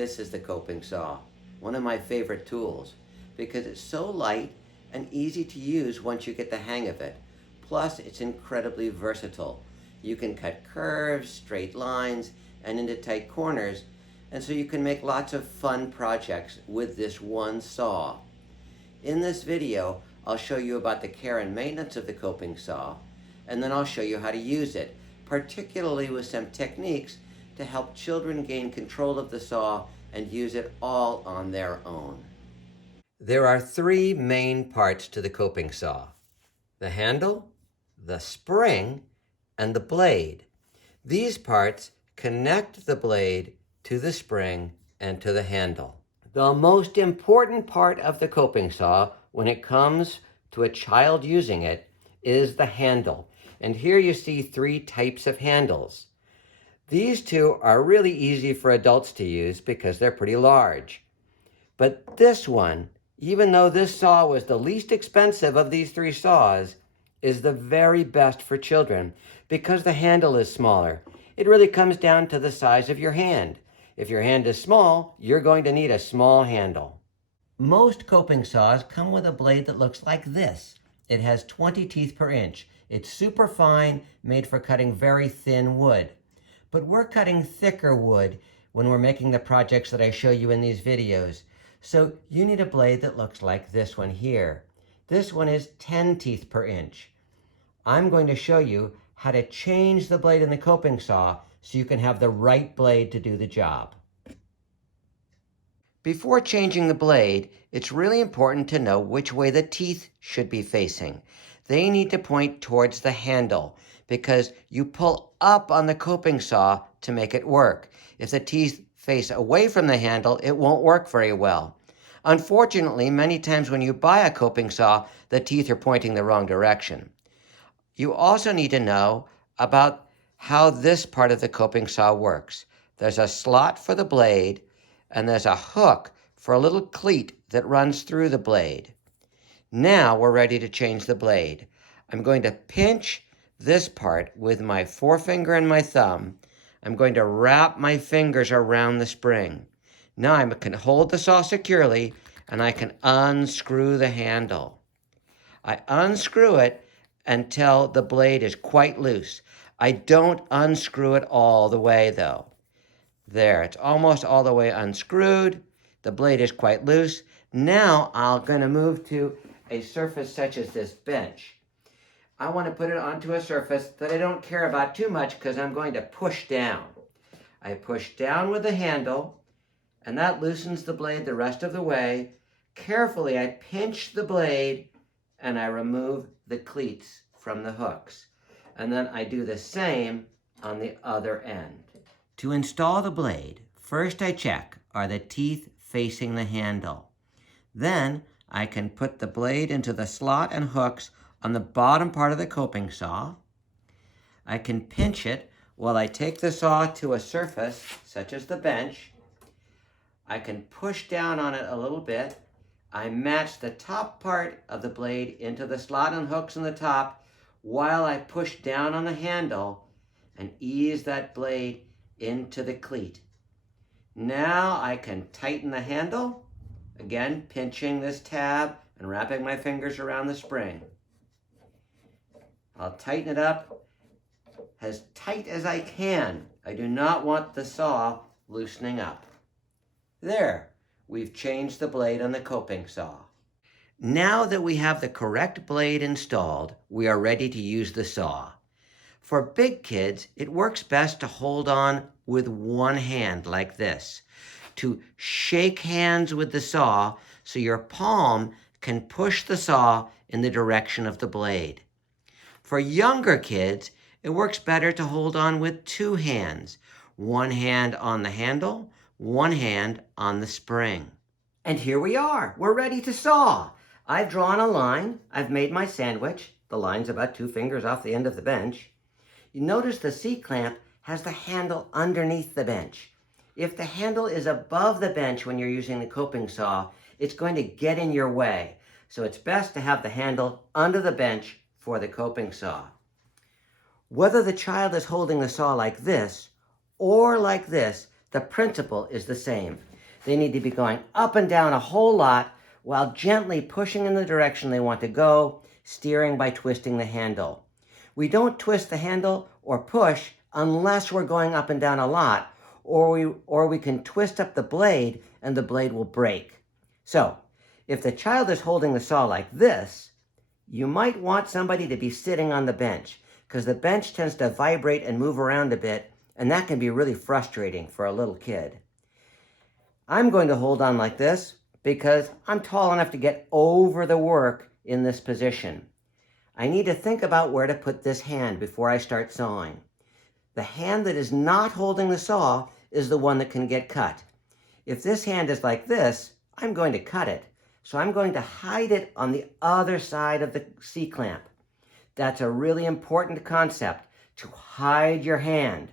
This is the coping saw, one of my favorite tools, because it's so light and easy to use once you get the hang of it. Plus, it's incredibly versatile. You can cut curves, straight lines, and into tight corners, and so you can make lots of fun projects with this one saw. In this video, I'll show you about the care and maintenance of the coping saw, and then I'll show you how to use it, particularly with some techniques to help children gain control of the saw and use it all on their own. There are three main parts to the coping saw: the handle, the spring, and the blade. These parts connect the blade to the spring and to the handle. The most important part of the coping saw when it comes to a child using it is the handle. And here you see three types of handles. These two are really easy for adults to use because they're pretty large. But this one, even though this saw was the least expensive of these three saws, is the very best for children because the handle is smaller. It really comes down to the size of your hand. If your hand is small, you're going to need a small handle. Most coping saws come with a blade that looks like this. It has 20 teeth per inch. It's super fine, made for cutting very thin wood. But we're cutting thicker wood when we're making the projects that I show you in these videos. So you need a blade that looks like this one here. This one is 10 teeth per inch. I'm going to show you how to change the blade in the coping saw so you can have the right blade to do the job. Before changing the blade, it's really important to know which way the teeth should be facing. They need to point towards the handle because you pull up on the coping saw to make it work. If the teeth face away from the handle, it won't work very well. Unfortunately, many times when you buy a coping saw, the teeth are pointing the wrong direction. You also need to know about how this part of the coping saw works. There's a slot for the blade, and there's a hook for a little cleat that runs through the blade. Now we're ready to change the blade. I'm going to pinch this part with my forefinger and my thumb. I'm going to wrap my fingers around the spring. Now I can hold the saw securely, and I can unscrew the handle. I unscrew it until the blade is quite loose. I don't unscrew it all the way though. There, it's almost all the way unscrewed. The blade is quite loose. Now I'm going to move to a surface such as this bench. I want to put it onto a surface that I don't care about too much because I'm going to push down. I push down with the handle, and that loosens the blade the rest of the way. Carefully, I pinch the blade, and I remove the cleats from the hooks. And then I do the same on the other end. To install the blade, first I check, are the teeth facing the handle? Then I can put the blade into the slot and hooks on the bottom part of the coping saw. I can pinch it while I take the saw to a surface, such as the bench. I can push down on it a little bit. I match the top part of the blade into the slot and hooks on the top while I push down on the handle and ease that blade into the cleat. Now I can tighten the handle, again pinching this tab and wrapping my fingers around the spring. I'll tighten it up as tight as I can. I do not want the saw loosening up. There, we've changed the blade on the coping saw. Now that we have the correct blade installed, we are ready to use the saw. For big kids, it works best to hold on with one hand like this, to shake hands with the saw so your palm can push the saw in the direction of the blade. For younger kids, it works better to hold on with two hands, one hand on the handle, one hand on the spring. And here we are, we're ready to saw. I've drawn a line, I've made my sandwich. The line's about 2 fingers off the end of the bench. You notice the C-clamp has the handle underneath the bench. If the handle is above the bench when you're using the coping saw, it's going to get in your way. So it's best to have the handle under the bench for the coping saw. Whether the child is holding the saw like this or like this, the principle is the same. They need to be going up and down a whole lot while gently pushing in the direction they want to go, steering by twisting the handle. We don't twist the handle or push unless we're going up and down a lot, or we can twist up the blade and the blade will break. So, if the child is holding the saw like this, you might want somebody to be sitting on the bench, because the bench tends to vibrate and move around a bit, and that can be really frustrating for a little kid. I'm going to hold on like this because I'm tall enough to get over the work in this position. I need to think about where to put this hand before I start sawing. The hand that is not holding the saw is the one that can get cut. If this hand is like this, I'm going to cut it. So I'm going to hide it on the other side of the C-clamp. That's a really important concept, to hide your hand.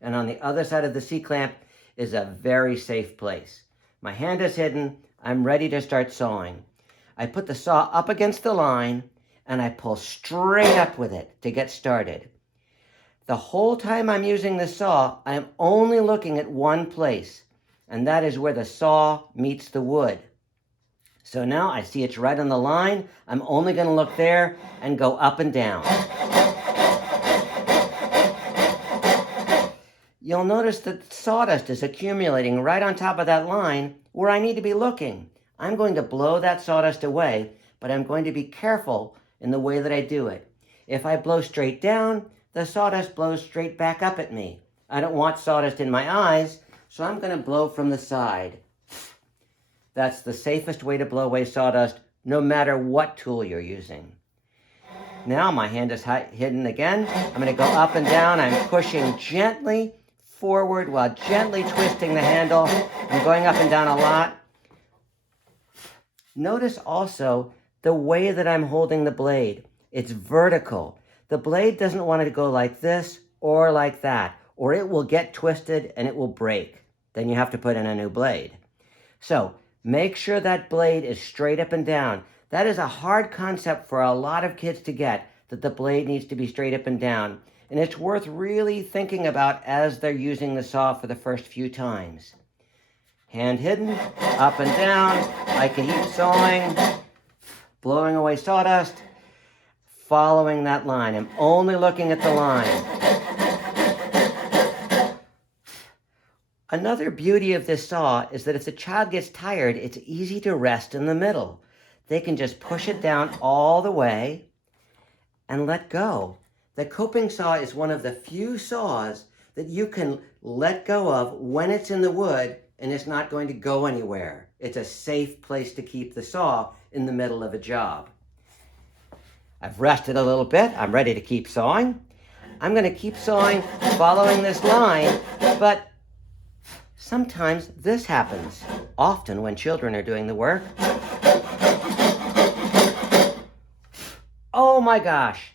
And on the other side of the C-clamp is a very safe place. My hand is hidden. I'm ready to start sawing. I put the saw up against the line and I pull straight up with it to get started. The whole time I'm using the saw, I'm only looking at one place, and that is where the saw meets the wood. So now I see it's right on the line. I'm only going to look there and go up and down. You'll notice that sawdust is accumulating right on top of that line where I need to be looking. I'm going to blow that sawdust away, but I'm going to be careful in the way that I do it. If I blow straight down, the sawdust blows straight back up at me. I don't want sawdust in my eyes, so I'm going to blow from the side. That's the safest way to blow away sawdust, no matter what tool you're using. Now my hand is hidden again. I'm going to go up and down. I'm pushing gently forward while gently twisting the handle. I'm going up and down a lot. Notice also the way that I'm holding the blade. It's vertical. The blade doesn't want to go like this or like that, or it will get twisted and it will break. Then you have to put in a new blade. So make sure that blade is straight up and down. That is a hard concept for a lot of kids to get, that the blade needs to be straight up and down. And it's worth really thinking about as they're using the saw for the first few times. Hand hidden, up and down. I can keep sawing, blowing away sawdust, following that line. I'm only looking at the line. Another beauty of this saw is that if the child gets tired, it's easy to rest in the middle. They can just push it down all the way and let go. The coping saw is one of the few saws that you can let go of when it's in the wood and it's not going to go anywhere. It's a safe place to keep the saw in the middle of a job. I've rested a little bit. I'm ready to keep sawing. I'm going to keep sawing following this line, but sometimes this happens, often when children are doing the work. Oh my gosh,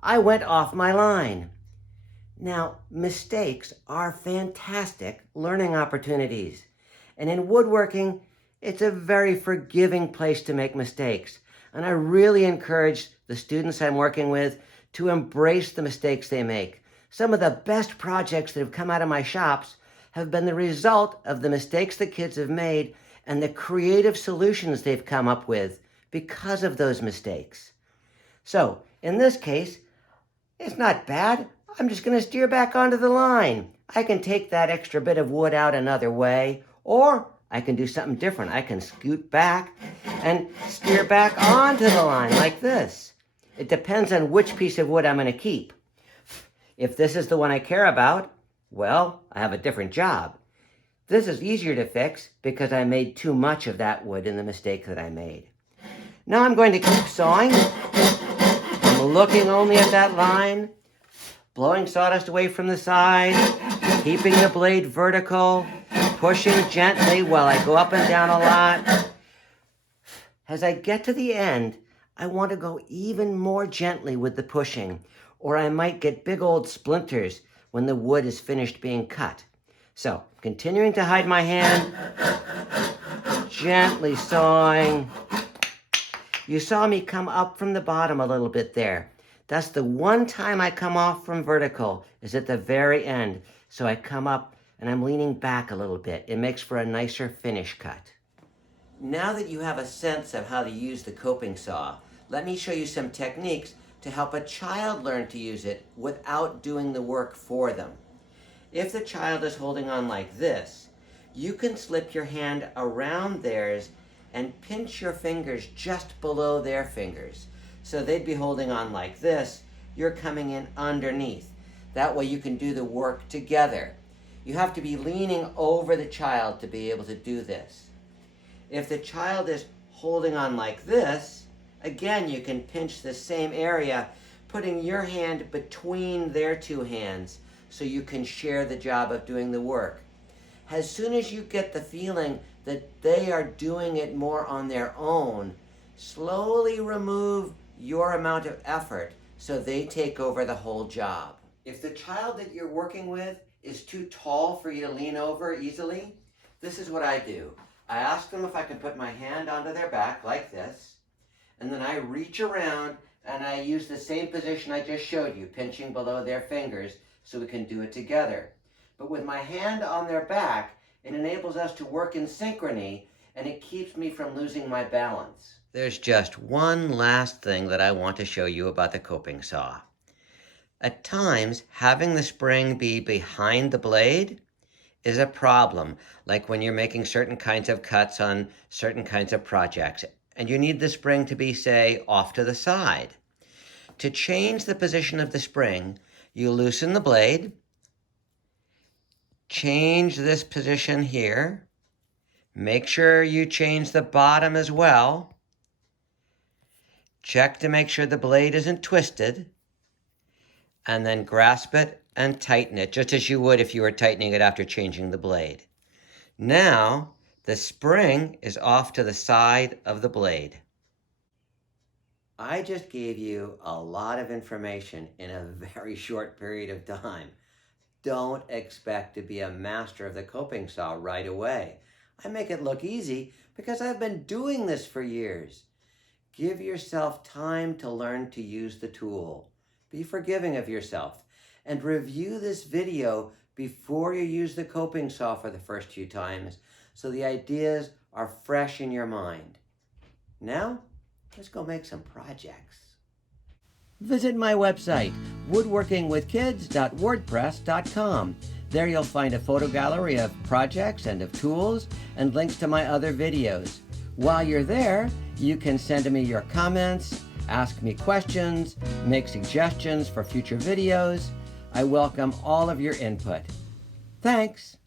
I went off my line. Now, mistakes are fantastic learning opportunities. And in woodworking, it's a very forgiving place to make mistakes. And I really encourage the students I'm working with to embrace the mistakes they make. Some of the best projects that have come out of my shops have been the result of the mistakes the kids have made and the creative solutions they've come up with because of those mistakes. So, in this case, it's not bad. I'm just going to steer back onto the line. I can take that extra bit of wood out another way, or I can do something different. I can scoot back and steer back onto the line like this. It depends on which piece of wood I'm going to keep. If this is the one I care about, well, I have a different job. This is easier to fix because I made too much of that wood in the mistake that I made. Now I'm going to keep sawing. I'm looking only at that line, blowing sawdust away from the side, keeping the blade vertical, pushing gently while I go up and down a lot. As I get to the end, I want to go even more gently with the pushing, or I might get big old splinters when the wood is finished being cut. So, continuing to hide my hand, gently sawing. You saw me come up from the bottom a little bit there. That's the one time I come off from vertical, is at the very end. So I come up and I'm leaning back a little bit. It makes for a nicer finish cut. Now that you have a sense of how to use the coping saw, let me show you some techniques to help a child learn to use it without doing the work for them. If the child is holding on like this, you can slip your hand around theirs and pinch your fingers just below their fingers. So they'd be holding on like this, you're coming in underneath. That way you can do the work together. You have to be leaning over the child to be able to do this. If the child is holding on like this, again, you can pinch the same area, putting your hand between their two hands so you can share the job of doing the work. As soon as you get the feeling that they are doing it more on their own, slowly remove your amount of effort so they take over the whole job. If the child that you're working with is too tall for you to lean over easily, this is what I do. I ask them if I can put my hand onto their back like this, and then I reach around and I use the same position I just showed you, pinching below their fingers so we can do it together. But with my hand on their back, it enables us to work in synchrony and it keeps me from losing my balance. There's just one last thing that I want to show you about the coping saw. At times, having the spring be behind the blade is a problem, like when you're making certain kinds of cuts on certain kinds of projects, and you need the spring to be, say, off to the side. To change the position of the spring, you loosen the blade, change this position here, make sure you change the bottom as well, check to make sure the blade isn't twisted, and then grasp it and tighten it, just as you would if you were tightening it after changing the blade. Now, the spring is off to the side of the blade. I just gave you a lot of information in a very short period of time. Don't expect to be a master of the coping saw right away. I make it look easy because I've been doing this for years. Give yourself time to learn to use the tool. Be forgiving of yourself and review this video before you use the coping saw for the first few times so the ideas are fresh in your mind. Now, let's go make some projects. Visit my website, woodworkingwithkids.wordpress.com. There you'll find a photo gallery of projects and of tools and links to my other videos. While you're there, you can send me your comments, ask me questions, make suggestions for future videos. I welcome all of your input. Thanks.